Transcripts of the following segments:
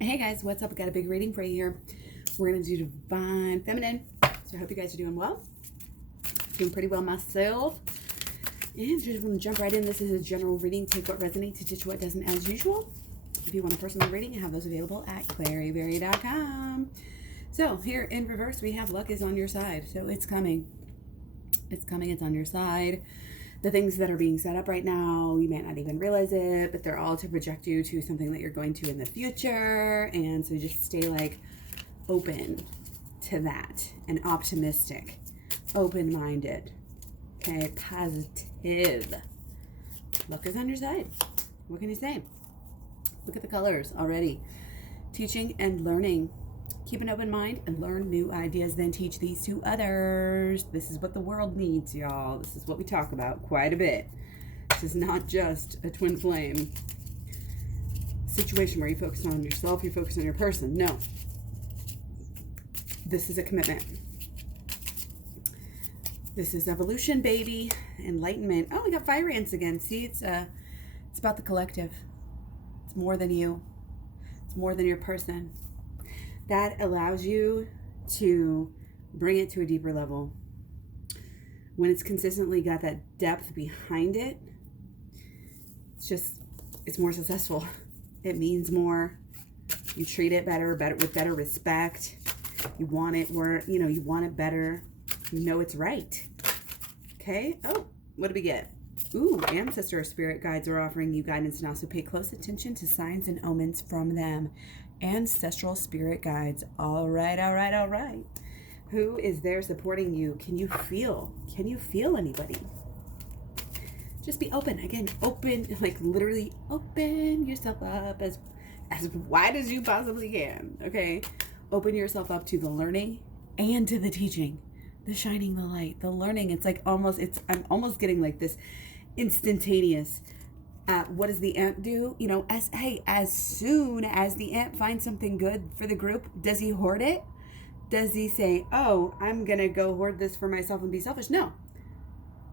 Hey guys, what's up? I got a big reading for you here. We're going to do Divine Feminine. So I hope you guys are doing well. Doing pretty well myself. And just want to jump right in. This is a general reading. Take what resonates, ditch what doesn't, as usual. If you want a personal reading, I have those available at claryberry.com. So here in reverse, we have luck is on your side. So it's coming. It's coming. It's on your side. The things that are being set up right now, you might not even realize it, but they're all to project you to something that you're going to in the future. And so just stay like open to that and optimistic, open-minded, okay, positive. Luck is on your side. What can you say? Look at the colors already. Teaching and learning. Keep an open mind and learn new ideas, then teach these to others. This is what the world needs, y'all. This is what we talk about quite a bit. This is not just a twin flame situation where you focus on yourself, you focus on your person. No. This is a commitment. This is evolution, baby. Enlightenment. Oh, we got fire ants again. See, it's about the collective. It's more than you. It's more than your person. That allows you to bring it to a deeper level. When it's consistently got that depth behind it, it's more successful. It means more. You treat it better with better respect. You want it you want it better. You know it's right. Okay? Oh, what do we get? Ooh, ancestor spirit guides are offering you guidance now, so pay close attention to signs and omens from them. Ancestral spirit guides. All right, all right, all right. Who is there supporting you? Can you feel anybody? Just be open. Again, open, like literally open yourself up as wide as you possibly can. Okay? Open yourself up to the learning and to the teaching. The shining the light, the learning. It's like I'm almost getting like this instantaneous. What does the ant do? As soon as the ant finds something good for the group, does he hoard it? Does he say, oh, I'm going to go hoard this for myself and be selfish? No.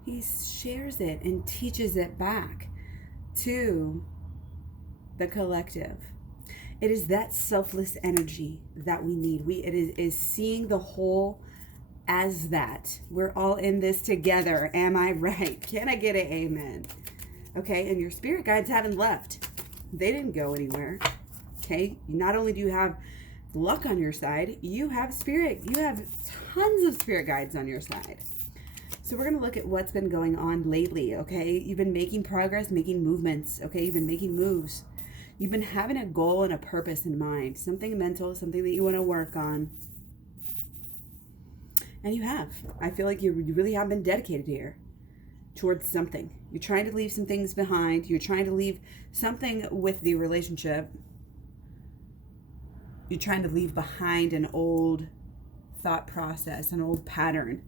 He shares it and teaches it back to the collective. It is that selfless energy that we need. It is seeing the whole as that. We're all in this together. Am I right? Can I get an amen? Okay, and your spirit guides haven't left. They didn't go anywhere. Okay, not only do you have luck on your side, you have tons of spirit guides on your side. So we're going to look at what's been going on lately, okay? You've been making progress, making movements, okay? You've been making moves. You've been having a goal and a purpose in mind, something mental, something that you want to work on. And you have. I feel like you really have been dedicated here towards something. You're trying to leave some things behind. You're trying to leave something with the relationship. You're trying to leave behind an old thought process, an old pattern.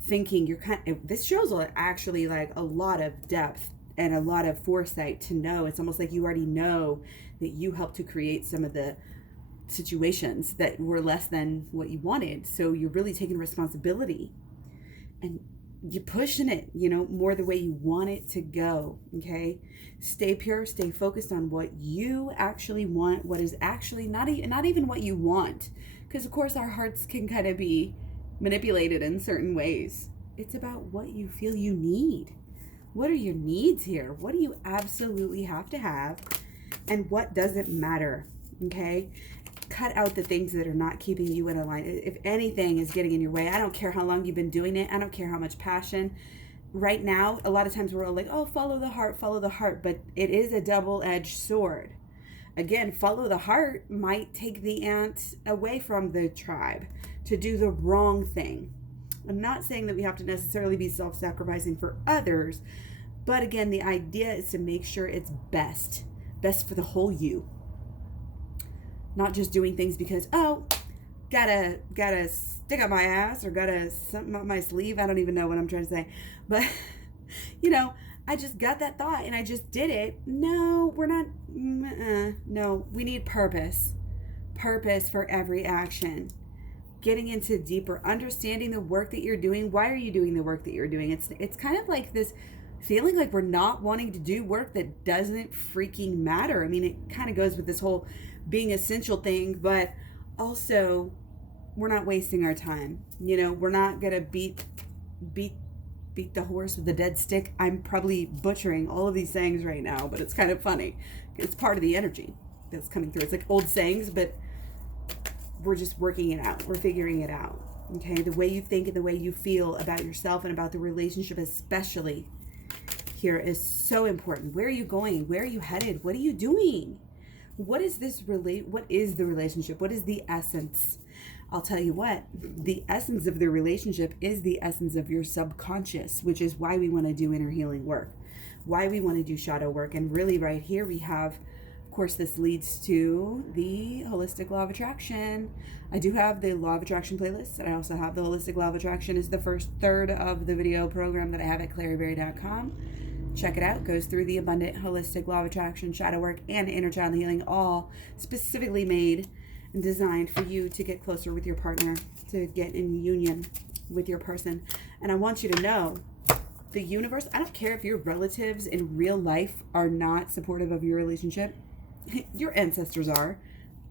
Thinking this shows actually like a lot of depth and a lot of foresight to know. It's almost like you already know that you helped to create some of the situations that were less than what you wanted. So you're really taking responsibility and you're pushing it, more the way you want it to go. Okay. Stay pure, stay focused on what you actually want, what is actually not even what you want. Because of course our hearts can kind of be manipulated in certain ways. It's about what you feel you need. What are your needs here? What do you absolutely have to have? And what doesn't matter? Okay. Cut out the things that are not keeping you in alignment. If anything is getting in your way, I don't care how long you've been doing it. I don't care how much passion. Right now, a lot of times we're all like, oh, follow the heart. But it is a double-edged sword. Again, follow the heart might take the ant away from the tribe to do the wrong thing. I'm not saying that we have to necessarily be self-sacrificing for others. But again, the idea is to make sure it's best for the whole you. Not just doing things because, oh, gotta stick up my ass or gotta something up my sleeve. I don't even know what I'm trying to say. But, I just got that thought and I just did it. No, we're not. No, we need purpose. Purpose for every action. Getting into deeper, understanding the work that you're doing. Why are you doing the work that you're doing? It's kind of like this feeling like we're not wanting to do work that doesn't freaking matter. I mean, it kind of goes with this whole being essential thing, but also we're not wasting our time. You know, we're not going to beat the horse with a dead stick. I'm probably butchering all of these sayings right now, but it's kind of funny. It's part of the energy that's coming through. It's like old sayings, but we're just working it out. We're figuring it out. Okay, the way you think and the way you feel about yourself and about the relationship especially here is so important. Where are you going? Where are you headed? What are you doing? What is the relationship? What is the essence? I'll tell you what, the essence of the relationship is the essence of your subconscious, which is why we want to do inner healing work, why we want to do shadow work. And really right here we have, of course, this leads to the holistic law of attraction. I do have the law of attraction playlist, and I also have the holistic law of attraction is the first third of the video program that I have at claryberry.com. Check it out. It goes through the abundant holistic law of attraction, shadow work, and inner child healing, all specifically made and designed for you to get closer with your partner, to get in union with your person. And I want you to know, the universe, I don't care if your relatives in real life are not supportive of your relationship. Your ancestors are.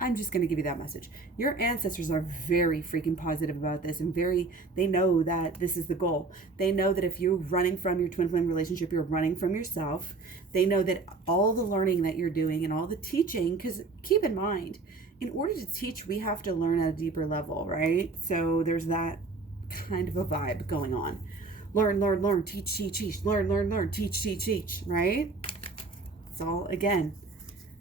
I'm just going to give you that message. Your ancestors are very freaking positive about this, and they know that this is the goal. They know that if you're running from your twin flame relationship, you're running from yourself. They know that all the learning that you're doing and all the teaching, because keep in mind, in order to teach, we have to learn at a deeper level, right? So there's that kind of a vibe going on. Learn, learn, learn, teach, teach, teach, learn, learn, learn, teach, teach, teach, right? It's all, again,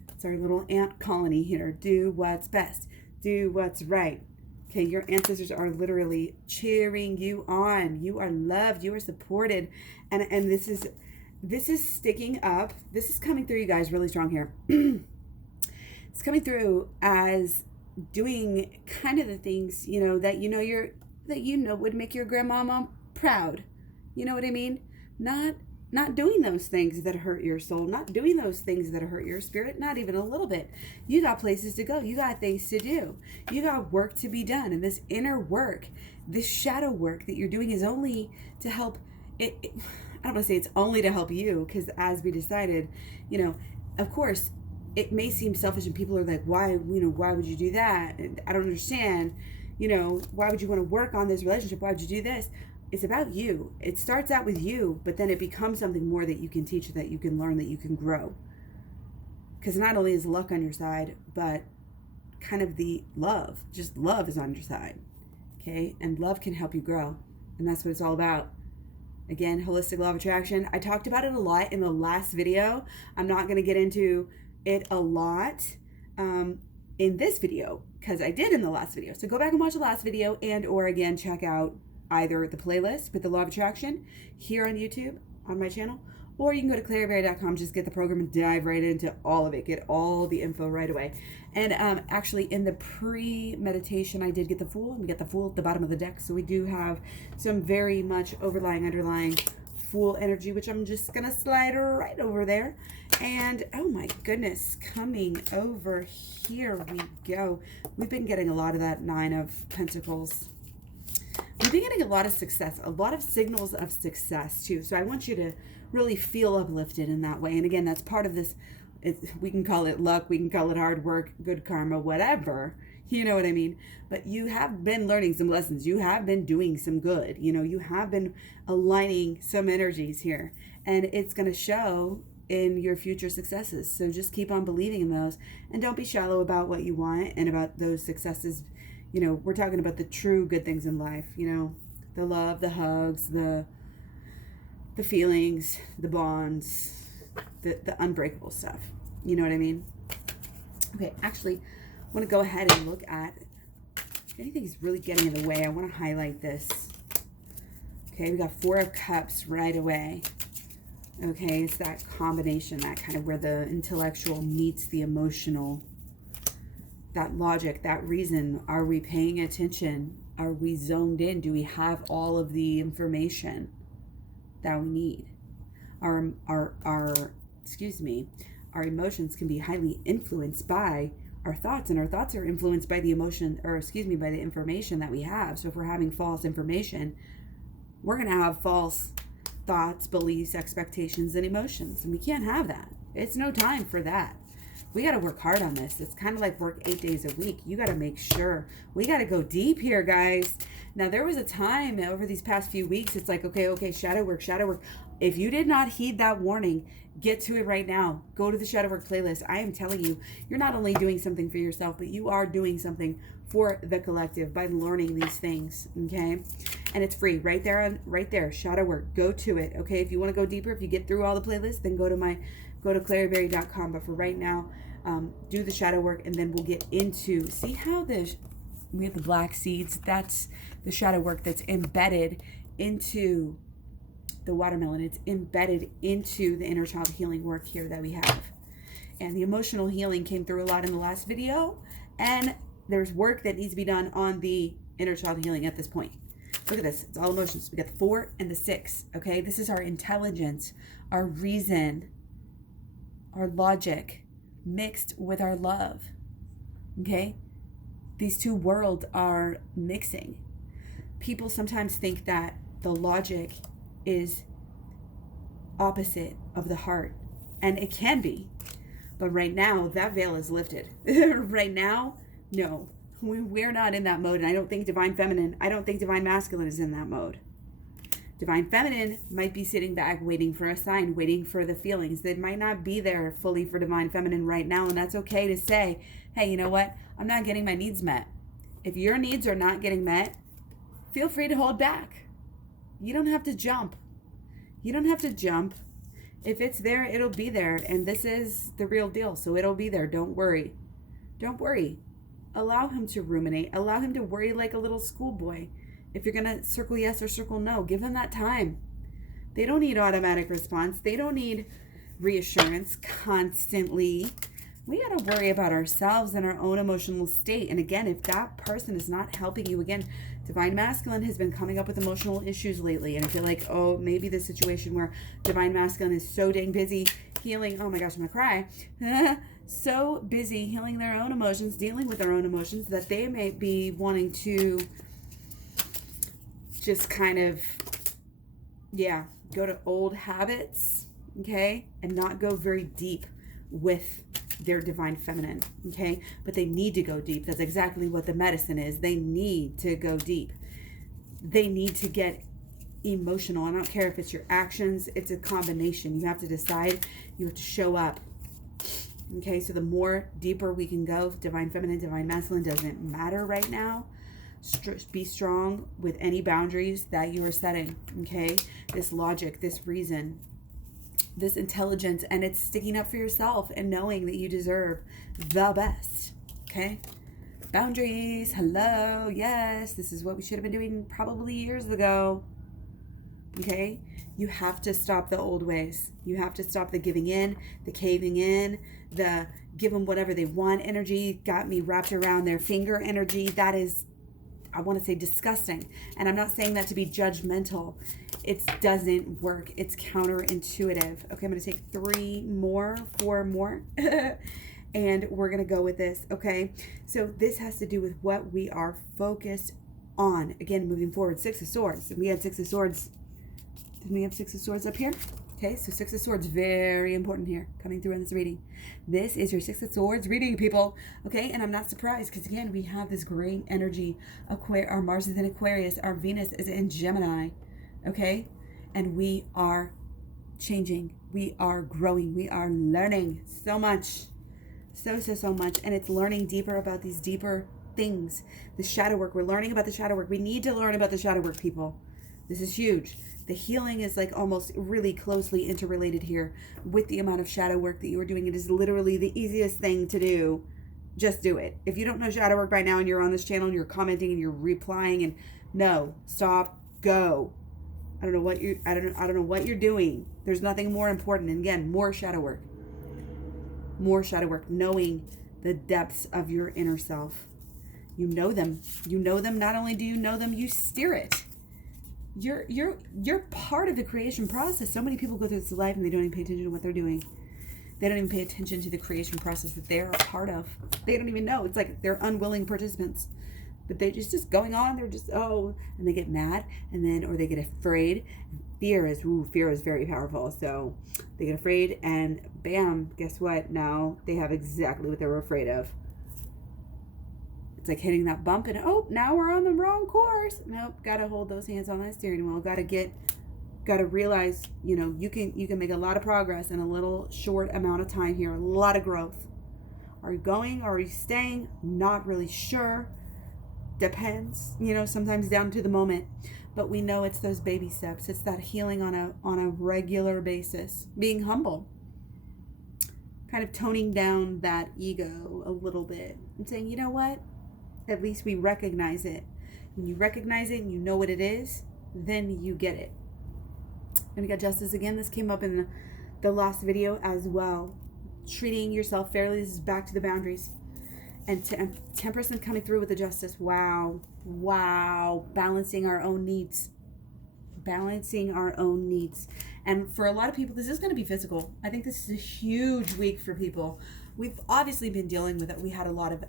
it's our little ant colony here. Do what's best. Do what's right. Okay, your ancestors are literally cheering you on. You are loved. You are supported. And this is sticking up. This is coming through, you guys, really strong here. It's coming through as doing kind of the things, that would make your grandmama proud. You know what I mean? Not doing those things that hurt your soul, not doing those things that hurt your spirit, not even a little bit. You got places to go. You got things to do. You got work to be done. And this inner work, this shadow work that you're doing is only to help I don't want to say it's only to help you, because as we decided, of course, it may seem selfish and people are like, why would you do that? And I don't understand, why would you want to work on this relationship? Why would you do this? It's about you. It starts out with you, but then it becomes something more that you can teach, that you can learn, that you can grow. Because not only is luck on your side, but kind of just love is on your side. Okay? And love can help you grow. And that's what it's all about. Again, holistic law of attraction. I talked about it a lot in the last video. I'm not going to get into it a lot in this video, because I did in the last video. So go back and watch the last video, and or again check out either the playlist with the law of attraction here on YouTube on my channel, or you can go to claryberry.com, just get the program and dive right into all of it, get all the info right away. And actually in the pre-meditation I did get the Fool, and we get the Fool at the bottom of the deck, so we do have some very much underlying Fool energy, which I'm just gonna slide right over there. And oh my goodness, coming over here we go. We've been getting a lot of that Nine of Pentacles. We've been getting a lot of success, a lot of signals of success too. So I want you to really feel uplifted in that way. And again, that's part of this. We can call it luck, we can call it hard work, good karma, whatever. You know what I mean? But you have been learning some lessons. You have been doing some good. You have been aligning some energies here. And it's going to show in your future successes. So just keep on believing in those. And don't be shallow about what you want and about those successes. We're talking about the true good things in life. The love, the hugs, the feelings, the bonds, the unbreakable stuff. You know what I mean? Okay, actually, I want to go ahead and look at if anything's really getting in the way. I want to highlight this. Okay, we got Four of Cups right away. Okay, it's that combination, that kind of where the intellectual meets the emotional, that logic, that reason. Are we paying attention? Are we zoned in? Do we have all of the information that we need? Our emotions can be highly influenced by our thoughts, and our thoughts are influenced by the by the information that we have. So if we're having false information, we're going to have false thoughts, beliefs, expectations, and emotions. And we can't have that. It's no time for that. We got to work hard on this. It's kind of like work 8 days a week. You got to make sure. We got to go deep here, guys. Now, there was a time over these past few weeks, it's like, okay, shadow work, shadow work. If you did not heed that warning, get to it right now. Go to the shadow work playlist. I am telling you, you're not only doing something for yourself, but you are doing something for the collective by learning these things, okay? And it's free right there, shadow work. Go to it, okay? If you want to go deeper, if you get through all the playlists, then go to claryberry.com. But for right now, do the shadow work, and then we'll get into, see how we have the black seeds. That's the shadow work that's embedded into the watermelon. It's embedded into the inner child healing work here that we have. And the emotional healing came through a lot in the last video, and there's work that needs to be done on the inner child healing at this point. Look at this. It's all emotions. We got the 4 and the 6, okay? This is our intelligence, our reason, our logic, mixed with our love, okay? These two worlds are mixing. People sometimes think that the logic is opposite of the heart, and it can be, but right now that veil is lifted. Right now, no, we're not in that mode, and I don't think divine masculine is in that mode. Divine feminine might be sitting back waiting for a sign, waiting for the feelings. They might not be there fully for divine feminine right now, and that's okay to say, hey, you know what? I'm not getting my needs met. If your needs are not getting met, feel free to hold back. You don't have to jump. You don't have to jump. If it's there, it'll be there, and this is the real deal, so it'll be there. Don't worry. Don't worry. Allow him to ruminate. Allow him to worry like a little schoolboy. If you're going to circle yes or circle no, give them that time. They don't need automatic response. They don't need reassurance constantly. We got to worry about ourselves and our own emotional state. And again, if that person is not helping you, again, divine masculine has been coming up with emotional issues lately. And I feel like, oh, maybe the situation where divine masculine is so dang busy healing. Oh my gosh, I'm going to cry. So busy healing their own emotions, dealing with their own emotions, that they may be wanting to just kind of, go to old habits, okay, and not go very deep with their divine feminine, okay? But they need to go deep. That's exactly what the medicine is. They need to go deep. They need to get emotional. I don't care if it's your actions. It's a combination. You have to decide. You have to show up. Okay, so the more deeper we can go, divine feminine, divine masculine, doesn't matter right now. Be strong with any boundaries that you are setting, okay? This logic, this reason, this intelligence, and it's sticking up for yourself and knowing that you deserve the best, okay? Boundaries, hello, yes, this is what we should have been doing probably years ago, okay? You have to stop the old ways. You have to stop the giving in, the caving in, the give them whatever they want energy. Got me wrapped around their finger energy. That is, I want to say, disgusting. And I'm not saying that to be judgmental. It doesn't work. It's counterintuitive. Okay, I'm going to take 4 more. And we're going to go with this, okay? So this has to do with what we are focused on. Again, moving forward, 6 of Swords. We had 6 of Swords. Didn't we have 6 of Swords up here? Okay, so 6 of Swords, very important here, coming through in this reading. This is your 6 of Swords reading, people. Okay, and I'm not surprised, because again, we have this great energy. Our Mars is in Aquarius. Our Venus is in Gemini. Okay, and we are changing. We are growing. We are learning so much. So much. And it's learning deeper about these deeper things. The shadow work. We're learning about the shadow work. We need to learn about the shadow work, people. This is huge. The healing is like almost really closely interrelated here with the amount of shadow work that you are doing. It is literally the easiest thing to do. Just do it. If you don't know shadow work by now and you're on this channel and you're commenting and you're replying and no, stop, go. I don't know what you're doing. There's nothing more important. And again, more shadow work. More shadow work, knowing the depths of your inner self. You know them. You know them. Not only do you know them, you steer it. You're part of the creation process. So many people go through this life and they don't even pay attention to what they're doing. They don't even pay attention to the creation process that they're a part of. They don't even know. It's like they're unwilling participants. But they just going on. They're just, oh, and they get mad, and then, or they get afraid. Fear is very powerful. So they get afraid, and bam, guess what? Now they have exactly what they were afraid of. It's like hitting that bump, and oh, now we're on the wrong course. Nope, gotta hold those hands on that steering wheel. Gotta realize, you can make a lot of progress in a little short amount of time here. A lot of growth. Are you going? Are you staying? Not really sure. Depends, sometimes down to the moment. But we know it's those baby steps. It's that healing on a regular basis. Being humble. Kind of toning down that ego a little bit. And saying, you know what? At least we recognize it. When you recognize it and you know what it is, then you get it. And we got justice again. This came up in the last video as well. Treating yourself fairly. This is back to the boundaries. And 10% coming through with the justice. Wow. Balancing our own needs. And for a lot of people, this is going to be physical. I think this is a huge week for people. We've obviously been dealing with it. We had a lot of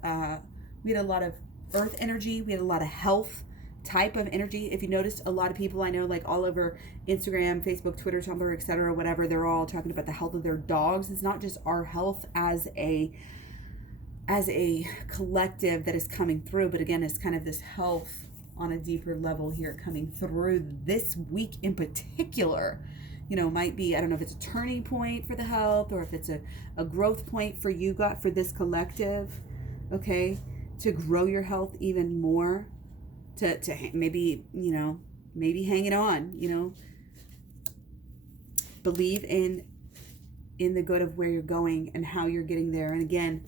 earth energy. We had a lot of health type of energy. If you noticed, a lot of people I know, like all over Instagram, Facebook, Twitter, Tumblr, etc., whatever, they're all talking about the health of their dogs. It's not just our health as a collective that is coming through, but again, it's kind of this health on a deeper level here coming through this week in particular. Might be, I don't know if it's a turning point for the health, or if it's a growth point for you, for this collective, okay, to grow your health even more, to maybe hang it on, believe in the good of where you're going and how you're getting there. And again,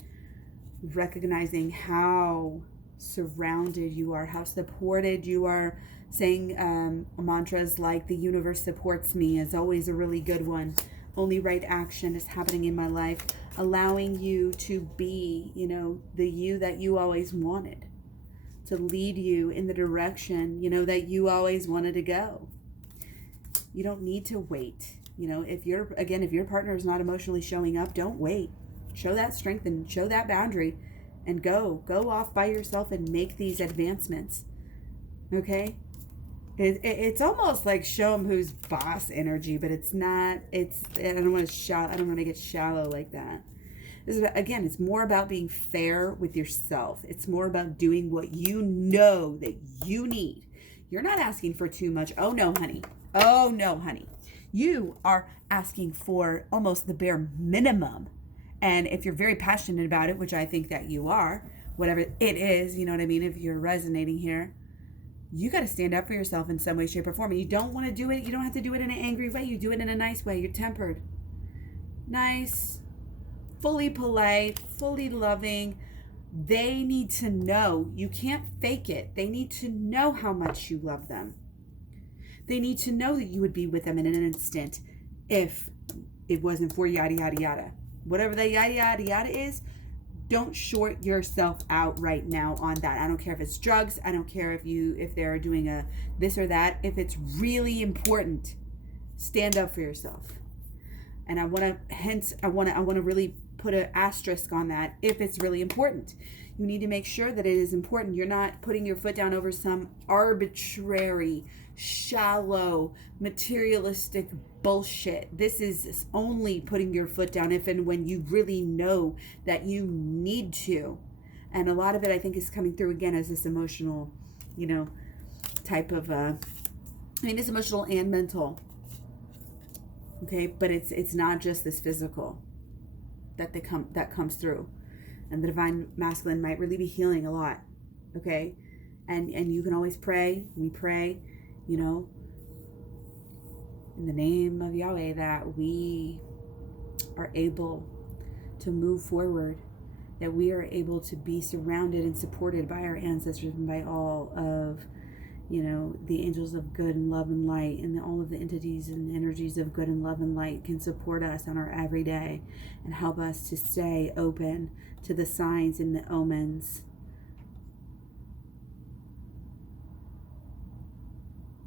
recognizing how surrounded you are, how supported you are. Saying mantras like the universe supports me is always a really good one. Only right action is happening in my life, allowing you to be, the you that you always wanted, to lead you in the direction, that you always wanted to go. You don't need to wait. If your partner is not emotionally showing up, don't wait. Show that strength and show that boundary, and go off by yourself and make these advancements. Okay? It's almost like show them who's boss energy, but it's not. I don't want to make it shallow like that. It's more about being fair with yourself. It's more about doing what you know that you need. You're not asking for too much. Oh no, honey. You are asking for almost the bare minimum. And if you're very passionate about it, which I think that you are, whatever it is, you know what I mean? If you're resonating here, you got to stand up for yourself in some way, shape, or form. And you don't want to do it. You don't have to do it in an angry way. You do it in a nice way. You're tempered. Nice, fully polite, fully loving. They need to know. You can't fake it. They need to know how much you love them. They need to know that you would be with them in an instant if it wasn't for yada, yada, yada. Whatever the yada, yada, yada is, don't short yourself out right now on that. I don't care if it's drugs. I don't care if they're doing a this or that. If it's really important, stand up for yourself. And I want to really put an asterisk on that. If it's really important, you need to make sure that it is important. You're not putting your foot down over some arbitrary, shallow, materialistic bullshit. This is only putting your foot down if and when you really know that you need to. And a lot of it, I think, is coming through again as this emotional, type of, it's emotional and mental. Okay, but it's not just this physical that comes through. And the divine masculine might really be healing a lot. Okay? And you can always pray. We pray, in the name of Yahweh, that we are able to move forward, that we are able to be surrounded and supported by our ancestors and by all of, the angels of good and love and light, and all of the entities and energies of good and love and light can support us on our everyday and help us to stay open to the signs and the omens,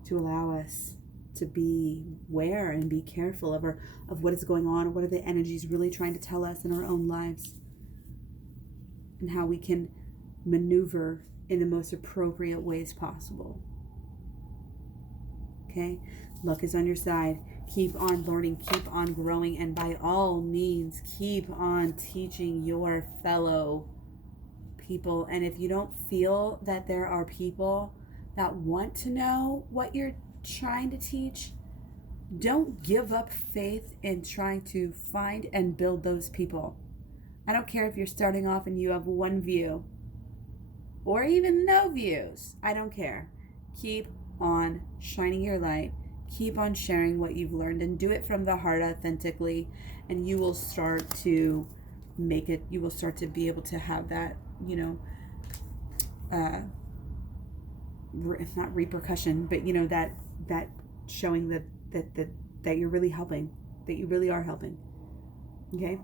to allow us to be aware and be careful of what is going on, what are the energies really trying to tell us in our own lives, and how we can maneuver in the most appropriate ways possible. Okay? Luck is on your side. Keep on learning, keep on growing, and by all means, keep on teaching your fellow people. And if you don't feel that there are people that want to know what you're trying to teach, don't give up faith in trying to find and build those people. I don't care if you're starting off and you have one view or even no views. I don't care. Keep on shining your light. Keep on sharing what you've learned, and do it from the heart authentically, and you will start to make it, you will start to be able to have that, not repercussion, but that showing that you're really helping, that you really are helping. Okay?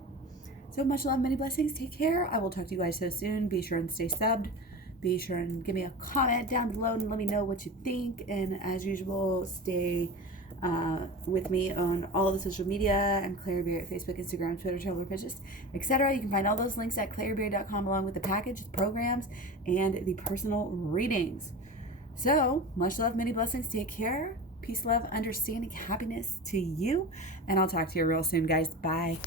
So much love, many blessings. Take care. I will talk to you guys so soon. Be sure and stay subbed. Be sure and give me a comment down below and let me know what you think. And as usual, stay with me on all of the social media. I'm Claire Berry at Facebook, Instagram, Twitter, Tumblr, Pinterest, etc. You can find all those links at claireberry.com along with the package, the programs, and the personal readings. So much love, many blessings. Take care. Peace, love, understanding, happiness to you. And I'll talk to you real soon, guys. Bye.